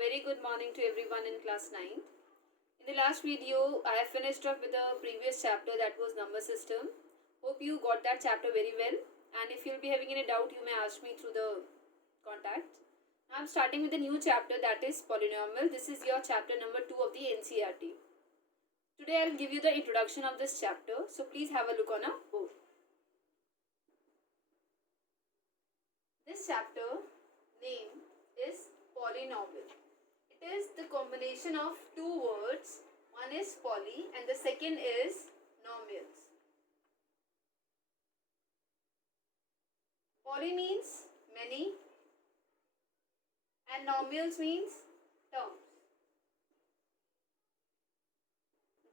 very good morning to everyone in class 9. In the last video, I have finished up with the previous chapter, that was number system. Hope you got that chapter very well, and if you'll be having any doubt, you may ask me through the contact. I'm starting with a new chapter, that is polynomial. This is your chapter number 2 of the NCERT. Today I'll give you the introduction of this chapter, so please have a look on a board. This chapter name is polynomial. It is the combination of two words. One is poly and the second is nomials. Poly means many and nomials means terms.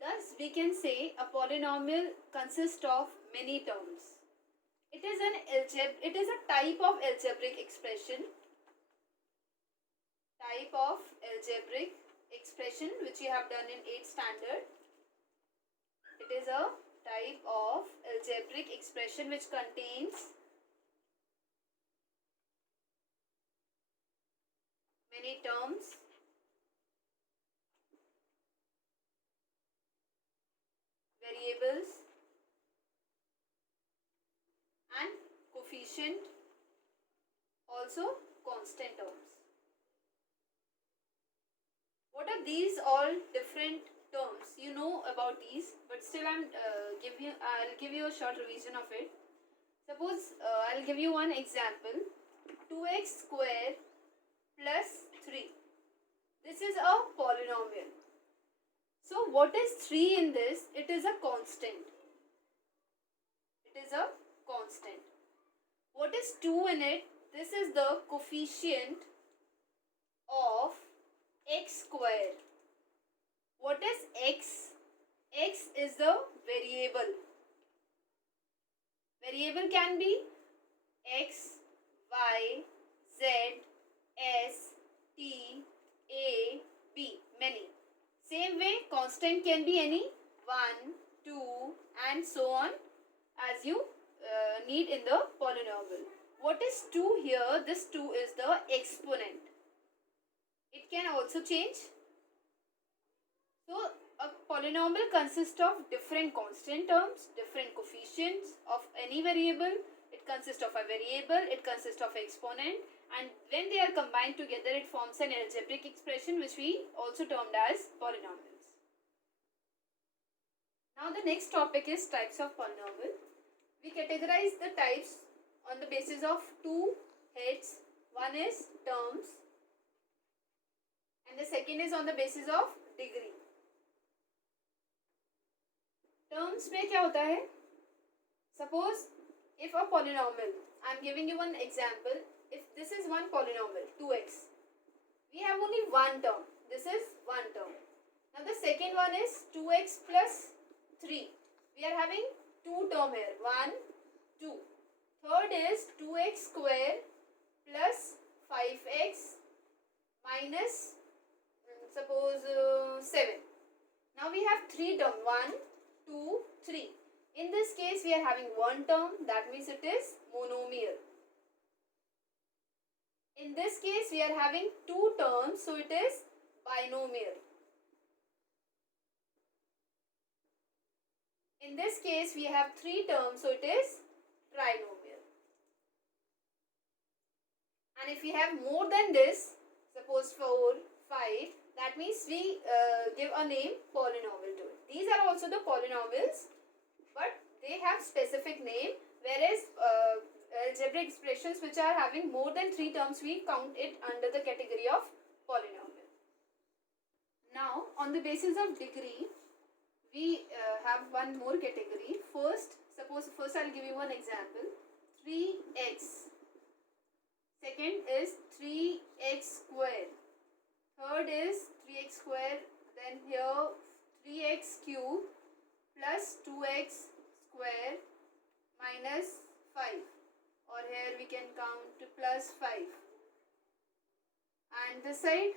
Thus we can say a polynomial consists of many terms. It is a type of algebraic expression which you have done in 8th standard. It is a type of algebraic expression which contains many terms, variables and coefficient, also constant terms. What are these all different terms? You know about these, but still I'll give you a short revision of it. Suppose I'll give you one example. 2x square plus 3. This is a polynomial. So what is 3 in this? It is a constant. What is 2 in it? This is the coefficient of x square. What is x? X is the variable. Variable can be x, y, z, s, t, a, b, many. Same way, constant can be any 1, 2 and so on as you need in the polynomial. What is 2 here? This 2 is the exponent. It can also change. So a polynomial consists of different constant terms, different coefficients of any variable. It consists of a variable, it consists of an exponent, and when they are combined together it forms an algebraic expression which we also termed as polynomials. Now the next topic is types of polynomial. We categorize the types on the basis of two heads. One is terms and the second is on the basis of degree. Terms में क्या होता है? Suppose if a polynomial, I am giving you one example. If this is one polynomial 2x, we have only one term. This is one term. Now the second one is 2x plus 3. We are having two term here, 1, 2. Third is 2x square plus 5x minus suppose 7. Now we have three term, 1, 2, 3. In this case we are having one term, that means it is monomial. In this case we are having two terms, so it is binomial. In this case we have three terms, so it is trinomial. And if we have more than this, suppose 4, 5, that means we give a name polynomial to it. These are also the polynomials, but they have specific name, whereas algebraic expressions which are having more than 3 terms, we count it under the category of polynomial. Now on the basis of degree, we have one more category. First I'll give you one example. 3x. Second is 3x square. Third is 3x square. Then here 3x cube plus 2x square minus 5. Or here we can count plus 5. And this side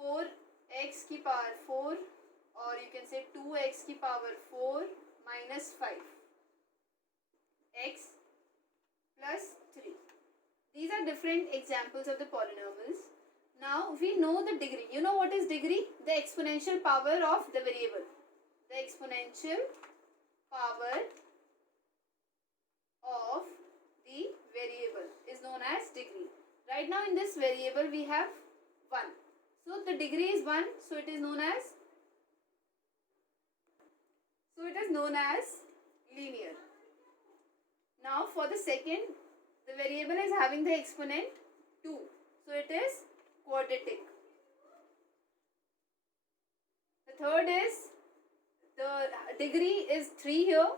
4x की power 4, or you can say 2x की power 4 minus 5. X plus 3. These are different examples of the polynomials. Now we know the degree. You know what is degree? The exponential power of the variable. The exponential power of the variable is known as degree. Right now in this variable we have 1. So the degree is 1. So it is known as linear. Now for the second, the variable is having the exponent 2. So it is quadratic. The third is, the degree is 3 here.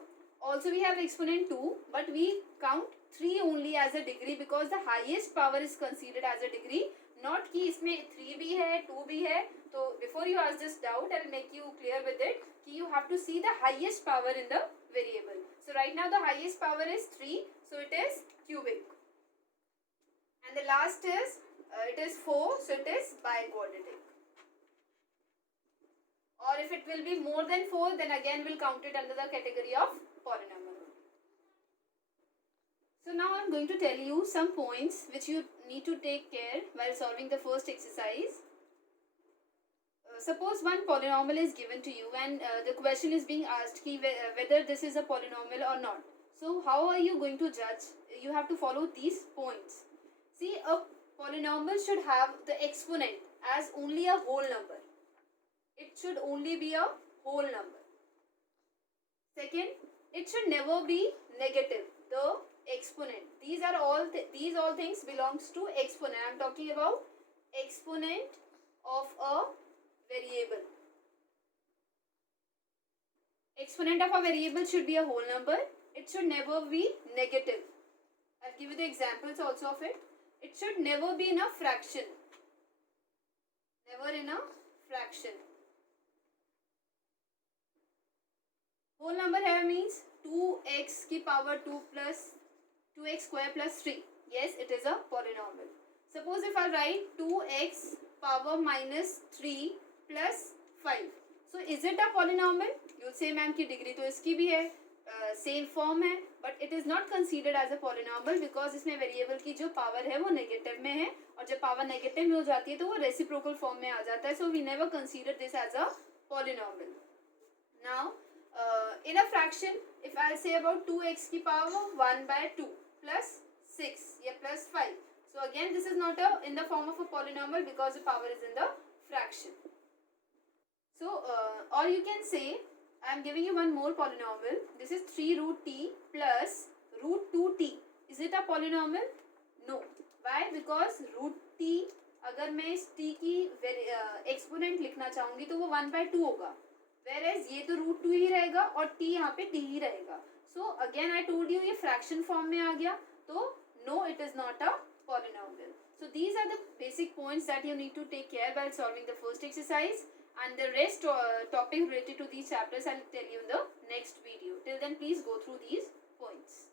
Also we have exponent 2, but we count 3 only as a degree because the highest power is considered as a degree. Not कि इसमें 3 भी है 2 भी है. So before you ask this doubt, I'll make you clear with it कि you have to see the highest power in the variable. So right now the highest power is 3, so it is cubic. And the last is it is 4, so it is biquadratic. Or if it will be more than 4, then again we'll count it under the category of polynomial. So now I'm going to tell you some points which you need to take care while solving the first exercise. Suppose one polynomial is given to you and the question is being asked whether this is a polynomial or not. So how are you going to judge? You have to follow these points. See, a polynomial should have the exponent as only a whole number. It should only be a whole number. Second, it should never be negative. The exponent. These all things belongs to exponent. I am talking about exponent of a variable. Exponent of a variable should be a whole number. It should never be negative. I'll give you the examples also of it. It should never be in a fraction. Never in a fraction. Whole number here means 2x की power 2 plus 2x square plus 3. Yes, it is a polynomial. Suppose if I write 2x power minus 3 plus 5. So is it a polynomial? You will say ma'am की degree तो इसकी भी है, same form है, but it is not considered as a polynomial because इसमें variable की जो power है वो negative में है और जब power negative में हो जाती है तो वो reciprocal form में आ जाता है. So we never consider this as a polynomial. Now in a fraction, if I say about 2x की power 1 by 2 plus 6 या plus 5. So again this is not in the form of a polynomial because the power is in the fraction. So or you can say I am giving you one more polynomial. This is 3 root t plus root 2t. Is it a polynomial? No. Why? Because root t अगर मैं इस t की exponent लिखना चाहूँगी तो वो 1 by 2 होगा. Whereas ये तो root 2 ही रहेगा और t यहाँ पे t ही रहेगा. So again I told you ये fraction form में आ गया. तो no, it is not a polynomial. So these are the basic points that you need to take care while solving the first exercise. And the rest topic related to these chapters I'll tell you in the next video. Till then please go through these points.